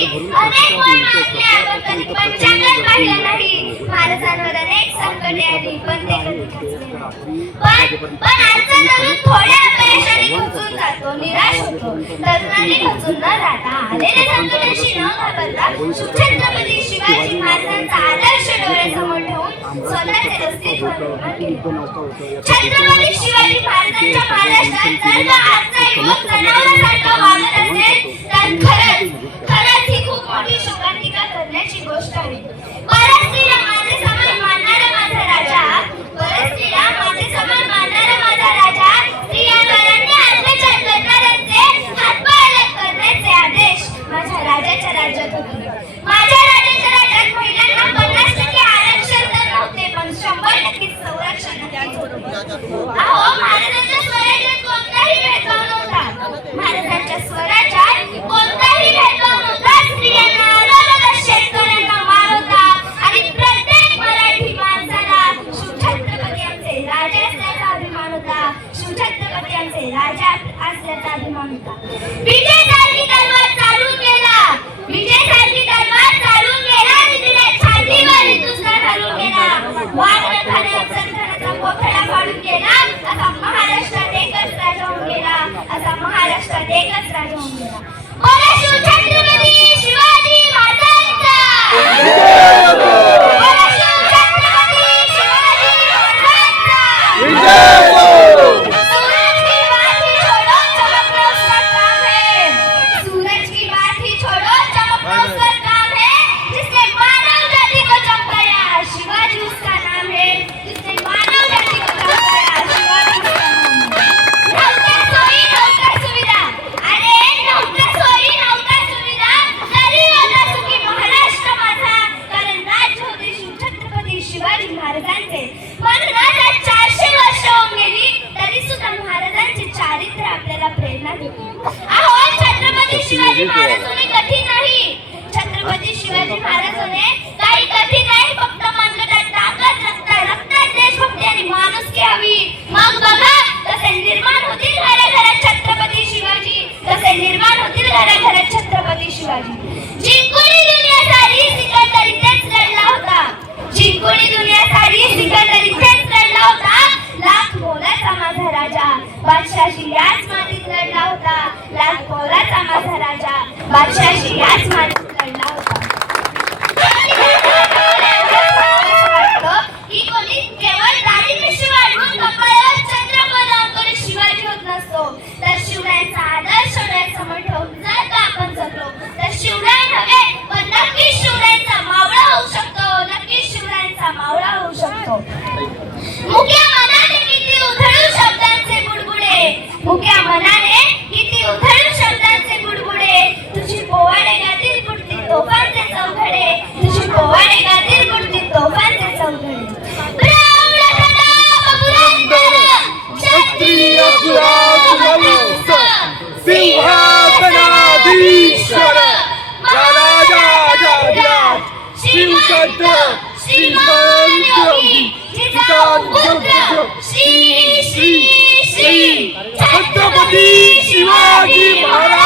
अनेक वन मारले आपण कधी पण जंगल पाहिलं नाही. महाराजांवर अनेक संकटे आली पण ते कधी खचले नाही. पण आजचा तरुण थोड्या अपयशाने खचून जातो, निराश होतो. तरुणांनी खचून न राहता आलेल्या संकटांशी न घाबरता छत्रपती शिवाजी महाराजांचा आदर्श डोळ्यासमोर ठेवून स्वतःचे अस्तित्व निर्माण केले. छत्रपती शिवाजी महाराजांच्या महाराष्ट्रात जर का आजचा युवक जनावरांसारखा वागत असेल तर खरंच ही खूप मोठी शोकांतिका करण्याची गोष्ट आहे. परस्त्रीला माझे समान मानणारा माझा राजा, परस्त्रीला माझे समान मानणारा माझा राजा, स्त्रियांवरांनी अत्याचार करणाऱ्यांचे हातपाय अलग करण्याचे आदेश माझ्या राजाच्या राज्यात होते. माझ्या राजाच्या राज्यात महिलांना 50% आरक्षण तर नव्हते पण 100% संरक्षण होते. अहो, महाराजांच्या स्वराज्यात कोणताही भेदभाव नव्हता. महाराजांच्या स्वराज्यात कोणताही भेदभाव नव्हता. स्त्रियांना अनाथ शेतकऱ्यांना मान होता आणि प्रत्येक मराठी माणसाला शिवछत्रपती आमचे राजा असल्याचा अभिमान होता. शिवछत्रपती आमचे राजा असल्याचा अभिमान होता. विजयासारखी तलवार चालून गेला, विजयासारखी तलवार चालून गेला आणि तिने छातीवर हिंदुस्थान हलवून गेला. वाघ खाणे अफजलखानाचा कोथळा फाडून गेला. असा महाराष्ट्रात एकच राजा होऊन गेला, असा महाराष्ट्रात एकच राजा होऊन गेला. बोला शिवछत्रपती शिवाजी महाराजांचा बोला शिवछत्रपती शिवाजी महाराजांचा सूरज की बात ही छोड़ो चमकना उसका काम है, जिसने मानव जाति को चमकाया शिवाजी उसका नाम है, जिसने मानव जाति को चमकाया शिवाजी उसका नाम है. नव्हत्या सोयी नव्हत्या सुविधा, अरे नव्हत्या सोयी नव्हत्या सुविधा, तरी होता सुखी महाराष्ट्र माझा, कारण राज्य होते शिवछत्रपती शिवाजी महाराजांचे. म्हणूनच आज 400 वर्ष होऊन गेली तरी सुद्धा महाराजांचे चारित्र्य आपल्याला प्रेरणा देते. अहो, छत्रपती शिवाजी महाराज होणे कठीण नाही. छत्रपती शिवाजी महाराज होणे काही कठीण नाही. फक्त मनगटात ताकद, रक्तात देशभक्ती आणि माणुसकी हवी. मग बघा कसे निर्माण होतील घराघरात छत्रपती शिवाजी, कसे निर्माण होतील घराघरात छत्रपती शिवाजी. जिंकुनी दुनिया सारी सिकंदर इथेच लढला होता, जिंकुनी दुनिया सारी सिकंदर इथेच लढला होता. लाख मोलाचा माझा राजा बादशाहशी याच मातीत लढला होता. लाख मोलाचा माझा राजा बादशाहशी याच मातीत लढला होता. की कोणी केवळ दाढी मिशी वाढवून कपाळावर चंद्रकोर लावून कोणी शिवाजी होत नसतो. तर शिवरायांचा आदर्श डोळ्यासमोर ठेवून जर का आपण जगलो तर शिवराय नव्हे पण नक्कीच शिवरायांचा मावळा होऊ शकतो, नक्कीच शिवरायांचा मावळा होऊ शकतो. मुक्या मनाने किती उधळू शब्दांचे बुडबुडे, मुक्या मनाने किती उधळू शब्दांचे बुडबुडे, तुझी पोवाडे गातील बुडतील तोफांचे चौघडे, तुझी पोवाडे गातील बुडतील तोफांचे चौघडे. क्षत्रिय कुलावंश सिंहासनाधीश्वर राजाधिराज शिवछत्र श्रीमान योगी श्री छत्रपती शिवाजी महाराज.